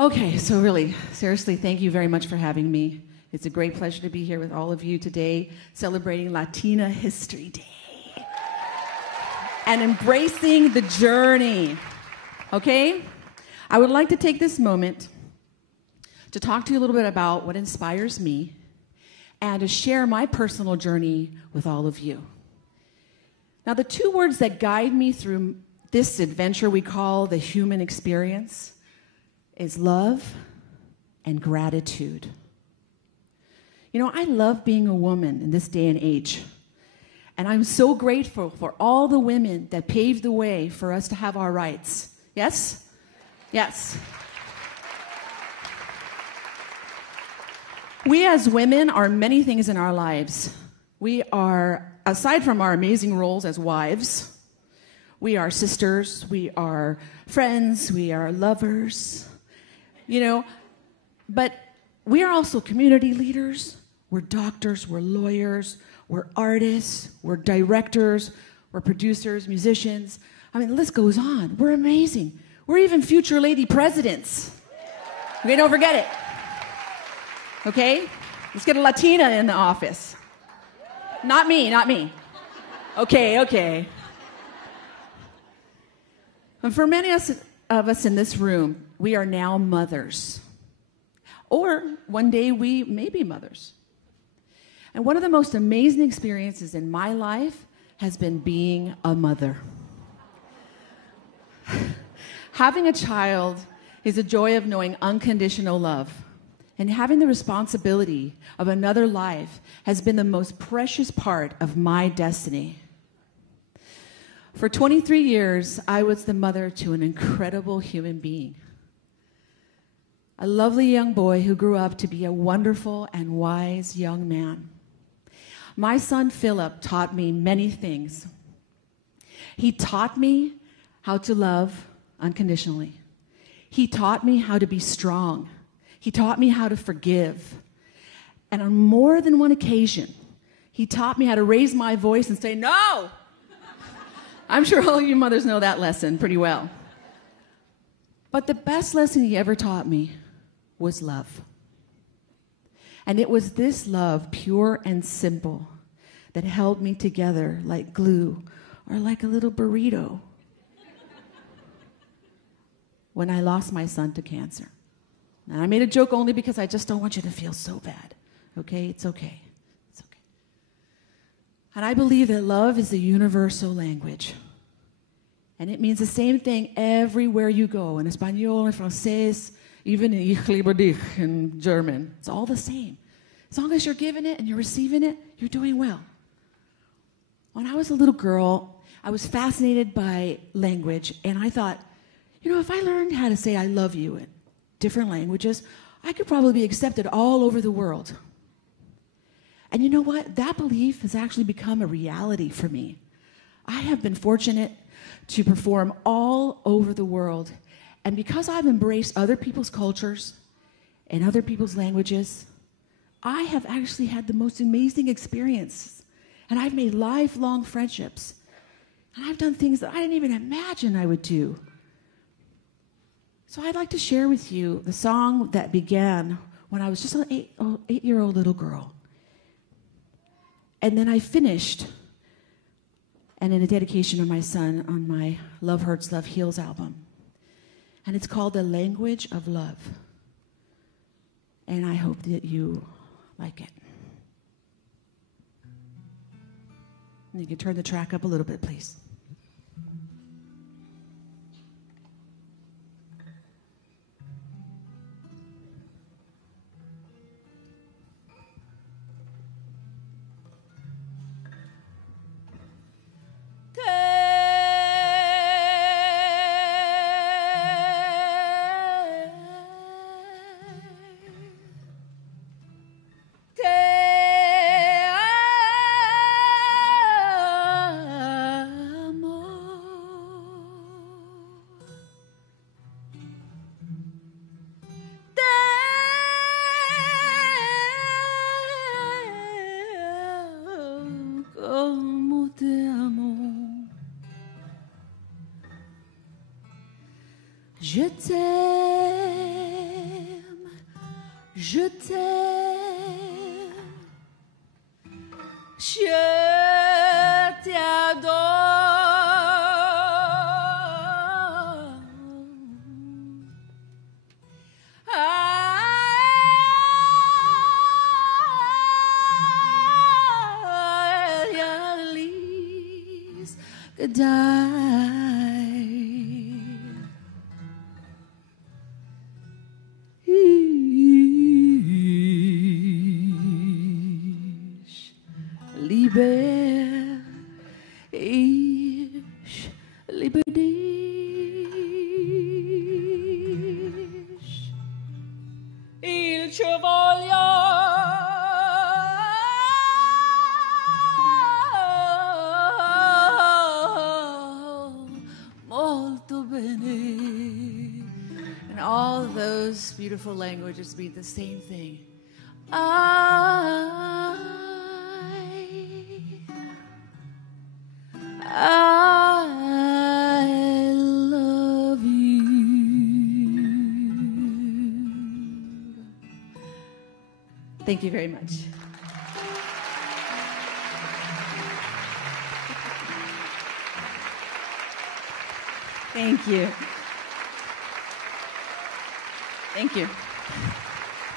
Okay, so really, seriously, thank you very much for having me. It's a great pleasure to be here with all of you today, celebrating Latina History Day and embracing the journey, okay? I would like to take this moment to talk to you a little bit about what inspires me and to share my personal journey with all of you. Now, the two words that guide me through this adventure we call the human experience is love and gratitude. You know, I love being a woman in this day and age. And I'm so grateful for all the women that paved the way for us to have our rights. Yes? Yes. We as women are many things in our lives. We are, aside from our amazing roles as wives, we are sisters, we are friends, we are lovers, you know, but we are also community leaders, we're doctors, we're lawyers, we're artists, we're directors, we're producers, musicians. I mean, the list goes on. We're amazing. We're even future lady presidents. Okay, don't forget it. Okay? Let's get a Latina in the office. Not me, not me. Okay. And for many of us in this room, we are now mothers. Or one day we may be mothers. And one of the most amazing experiences in my life has been being a mother. Having a child is a joy of knowing unconditional love. And having the responsibility of another life has been the most precious part of my destiny. For 23 years, I was the mother to an incredible human being. A lovely young boy who grew up to be a wonderful and wise young man. My son Philip taught me many things. He taught me how to love unconditionally. He taught me how to be strong. He taught me how to forgive. And on more than one occasion, he taught me how to raise my voice and say, no! I'm sure all of you mothers know that lesson pretty well. But the best lesson he ever taught me was love. And it was this love, pure and simple, that held me together like glue or like a little burrito when I lost my son to cancer. And I made a joke only because I just don't want you to feel so bad. Okay? It's okay. It's okay. And I believe that love is the universal language. And it means the same thing everywhere you go. In Espanol, in Francais, even in Ich liebe dich in German. It's all the same. As long as you're giving it and you're receiving it, you're doing well. When I was a little girl, I was fascinated by language. And I thought, you know, if I learned how to say I love you in different languages, I could probably be accepted all over the world. And you know what? That belief has actually become a reality for me. I have been fortunate to perform all over the world. And because I've embraced other people's cultures and other people's languages, I have actually had the most amazing experiences. And I've made lifelong friendships. And I've done things that I didn't even imagine I would do. So I'd like to share with you the song that began when I was just an eight-year-old little girl. And then I finished, and in a dedication of my son on my Love Hurts, Love Heals album. And it's called The Language of Love. And I hope that you like it. And you can turn the track up a little bit, please. Je t'aime. Je t'aime, je t'adore. Alice could die. Ich liebe, ich liebe dich. Il ci voglio molto bene. And all those beautiful languages mean the same thing. I love you. Thank you very much. Thank you. Thank you.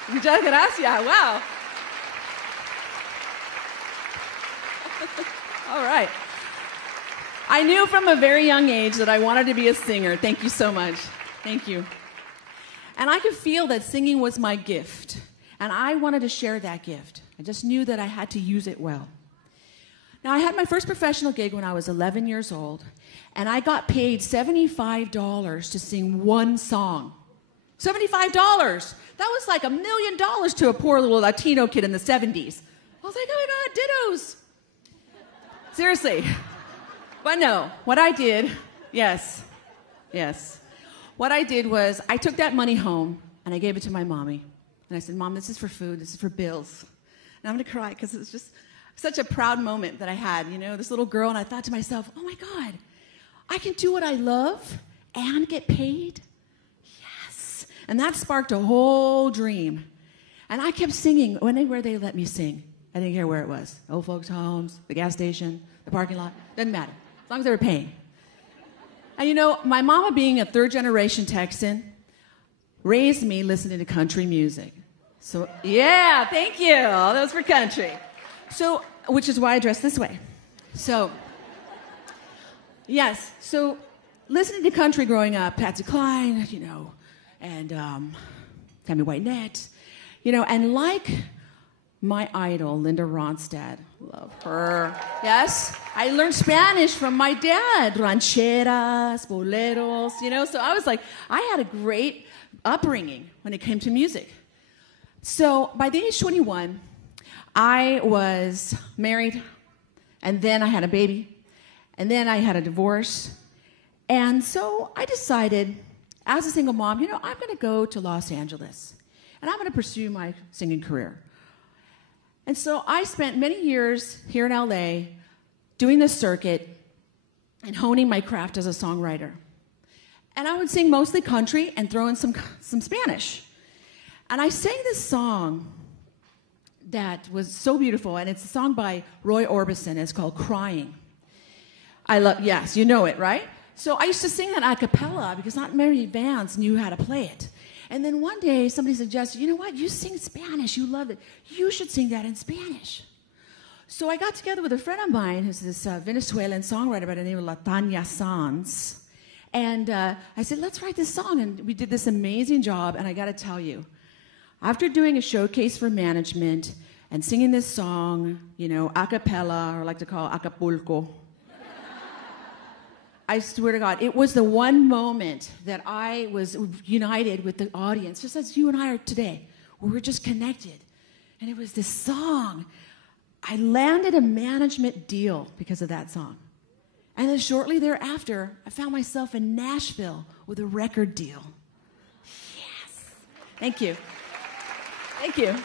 Muchas gracias. Wow. All right. I knew from a very young age that I wanted to be a singer. Thank you so much. Thank you. And I could feel that singing was my gift. And I wanted to share that gift. I just knew that I had to use it well. Now, I had my first professional gig when I was 11 years old. And I got paid $75 to sing one song. $75. That was like $1 million to a poor little Latino kid in the 70s. I was like, oh my God, dittos. Seriously. But no, what I did, yes. What I did was I took that money home and I gave it to my mommy. And I said, Mom, this is for food, this is for bills. And I'm going to cry because it's just such a proud moment that I had, you know, this little girl. And I thought to myself, oh my God, I can do what I love and get paid? And that sparked a whole dream. And I kept singing anywhere they let me sing. I didn't care where it was. Old folks' homes, the gas station, the parking lot. Doesn't matter. As long as they were paying. And you know, my mama, being a third-generation Texan, raised me listening to country music. So, yeah, thank you. That was for country. So, which is why I dress this way. So, yes. So, listening to country growing up, Patsy Cline, you know, and Tammy Wynette, you know, and like my idol, Linda Ronstadt, love her, yes, I learned Spanish from my dad, rancheras, boleros, you know, so I was like, I had a great upbringing when it came to music. So by the age 21, I was married, and then I had a baby, and then I had a divorce, and so I decided, as a single mom, you know, I'm going to go to Los Angeles, and I'm going to pursue my singing career. And so I spent many years here in LA doing the circuit and honing my craft as a songwriter. And I would sing mostly country and throw in some Spanish. And I sang this song that was so beautiful, and it's a song by Roy Orbison. It's called Crying. Yes, you know it, right? So I used to sing that a cappella because not many bands knew how to play it. And then one day somebody suggested, you know what, you sing Spanish, you love it. You should sing that in Spanish. So I got together with a friend of mine who's this Venezuelan songwriter by the name of Latanya Sanz. And I said, let's write this song. And we did this amazing job. And I got to tell you, after doing a showcase for management and singing this song, you know, a cappella, or I like to call Acapulco, I swear to God, it was the one moment that I was united with the audience, just as you and I are today, where we're just connected. And it was this song. I landed a management deal because of that song. And then shortly thereafter, I found myself in Nashville with a record deal. Yes. Thank you. Thank you.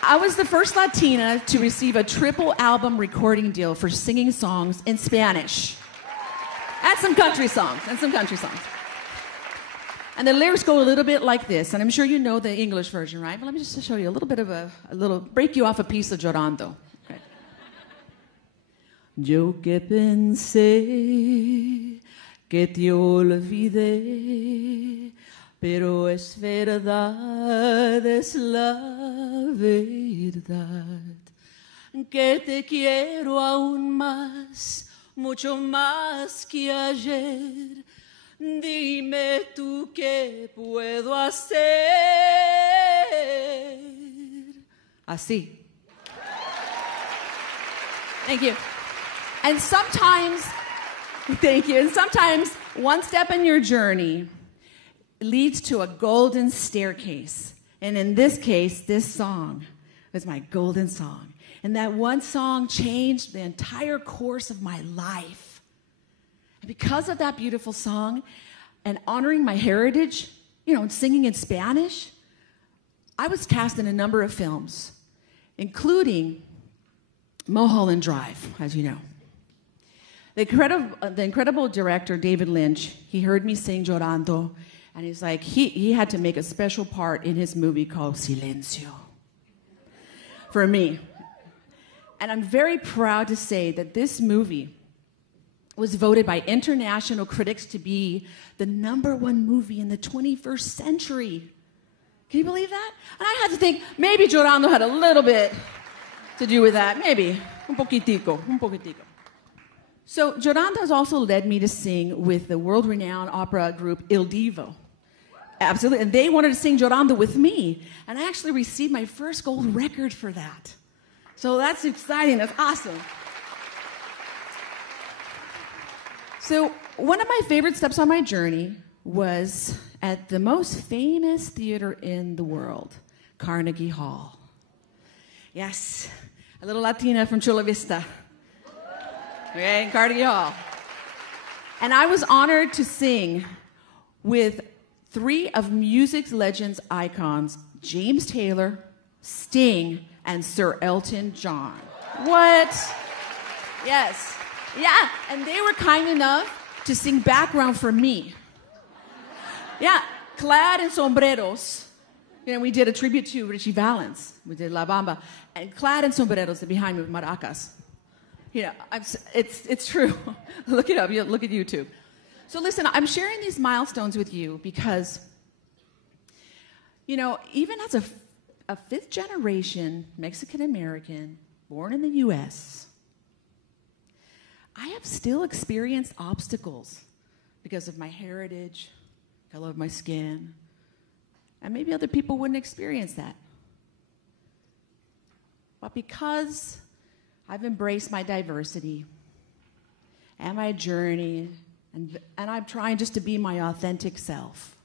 I was the first Latina to receive a triple album recording deal for singing songs in Spanish. And some country songs. And the lyrics go a little bit like this, and I'm sure you know the English version, right? But let me just show you a little bit of break you off a piece of Llorando. Okay. Yo que pensé que te olvidé, pero es verdad, es la verdad, que te quiero aún más, mucho más que ayer. Dime tú qué puedo hacer. Así. Thank you. And sometimes, thank you. And sometimes one step in your journey leads to a golden staircase. And in this case, this song was my golden song. And that one song changed the entire course of my life. And because of that beautiful song and honoring my heritage, and singing in Spanish, I was cast in a number of films, including Mulholland Drive, as you know. The incredible director, David Lynch, he heard me sing Llorando, and he's like, he had to make a special part in his movie called Silencio for me. And I'm very proud to say that this movie was voted by international critics to be the #1 movie in the 21st century. Can you believe that? And I had to think, maybe Llorando had a little bit to do with that. Maybe. Un poquitico. So Llorando has also led me to sing with the world-renowned opera group Il Divo. Absolutely. And they wanted to sing Llorando with me. And I actually received my first gold record for that. So that's exciting. That's awesome. So one of my favorite steps on my journey was at the most famous theater in the world, Carnegie Hall. Yes, a little Latina from Chula Vista. Okay, Carnegie Hall. And I was honored to sing with 3 of music's legends icons, James Taylor, Sting, and Sir Elton John. What? Yes. Yeah, and they were kind enough to sing background for me. Yeah, clad in sombreros. We did a tribute to Richie Valens. We did La Bamba. And clad in sombreros, behind me with maracas. It's true. Look it up. Look at YouTube. So listen, I'm sharing these milestones with you because, even as a 5th-generation Mexican-American born in the U.S., I have still experienced obstacles because of my heritage, color of my skin, and maybe other people wouldn't experience that. But because I've embraced my diversity and my journey, and I'm trying just to be my authentic self,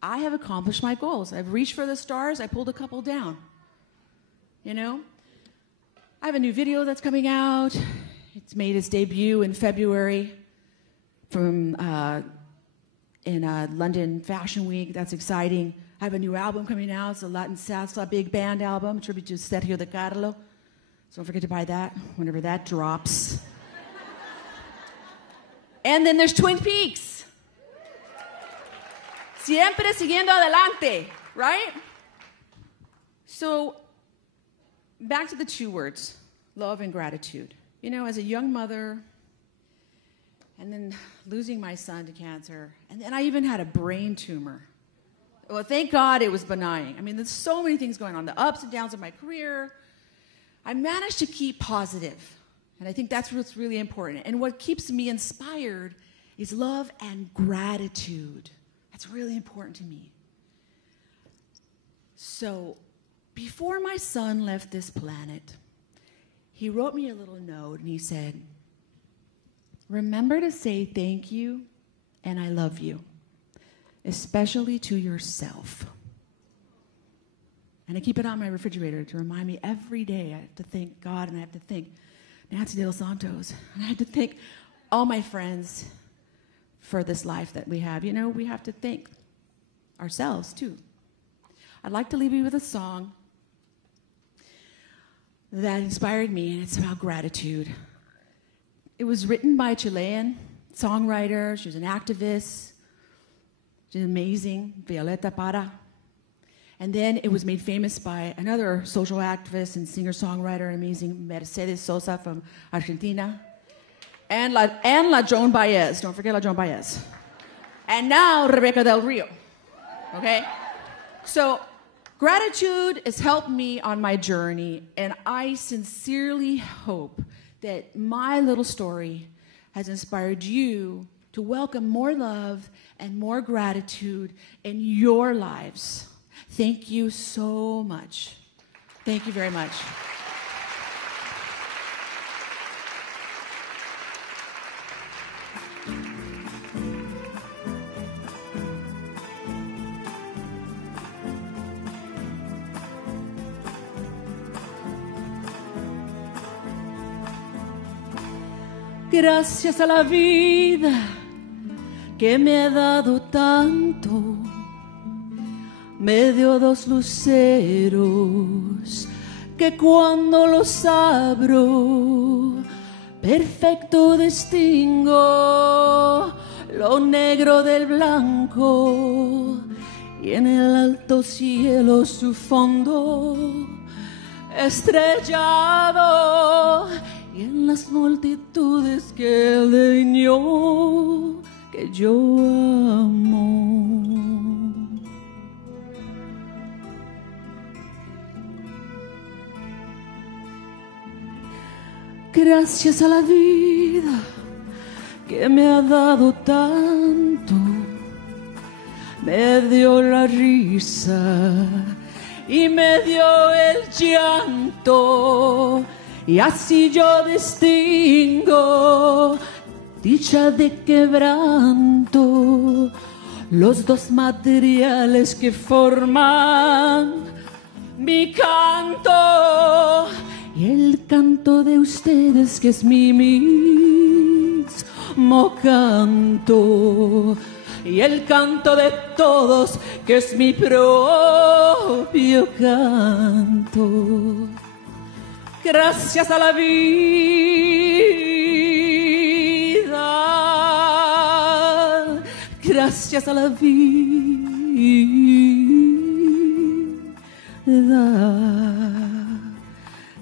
I have accomplished my goals. I've reached for the stars. I pulled a couple down. I have a new video that's coming out. It's made its debut in February in London Fashion Week. That's exciting. I have a new album coming out. It's a Latin salsa big band album, a tribute to Sergio De Carlo. So don't forget to buy that whenever that drops. And then there's Twin Peaks. Siempre siguiendo adelante, right? So back to the 2 words, love and gratitude. As a young mother, and then losing my son to cancer, and then I even had a brain tumor. Well, thank God it was benign. There's so many things going on, the ups and downs of my career. I managed to keep positive, and I think that's what's really important. And what keeps me inspired is love and gratitude. That's really important to me. So, before my son left this planet, he wrote me a little note, and he said, remember to say thank you and I love you, especially to yourself. And I keep it on my refrigerator to remind me every day. I have to thank God, and I have to thank Nancy de los Santos, and I have to thank all my friends for this life that we have. We have to thank ourselves, too. I'd like to leave you with a song that inspired me, and it's about gratitude. It was written by a Chilean songwriter. She was an activist. She's amazing, Violeta Parra. And then it was made famous by another social activist and singer-songwriter, amazing Mercedes Sosa from Argentina. And La Joan Baez. Don't forget La Joan Baez. And now Rebekah Del Rio. Okay? So gratitude has helped me on my journey, and I sincerely hope that my little story has inspired you to welcome more love and more gratitude in your lives. Thank you so much. Thank you very much. Gracias a la vida que me ha dado tanto, me dio dos luceros que cuando los abro, perfecto distingo lo negro del blanco y en el alto cielo su fondo estrellado. Y en las multitudes que el niño que yo amo. Gracias a la vida que me ha dado tanto, me dio la risa y me dio el llanto. Y así yo distingo dicha de quebranto, los dos materiales que forman mi canto. Y el canto de ustedes que es mi mismo canto. Y el canto de todos que es mi propio canto. Gracias a la vida, gracias a la vida,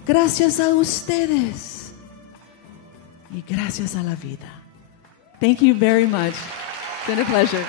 gracias a ustedes y gracias a la vida. Thank you very much. It's been a pleasure.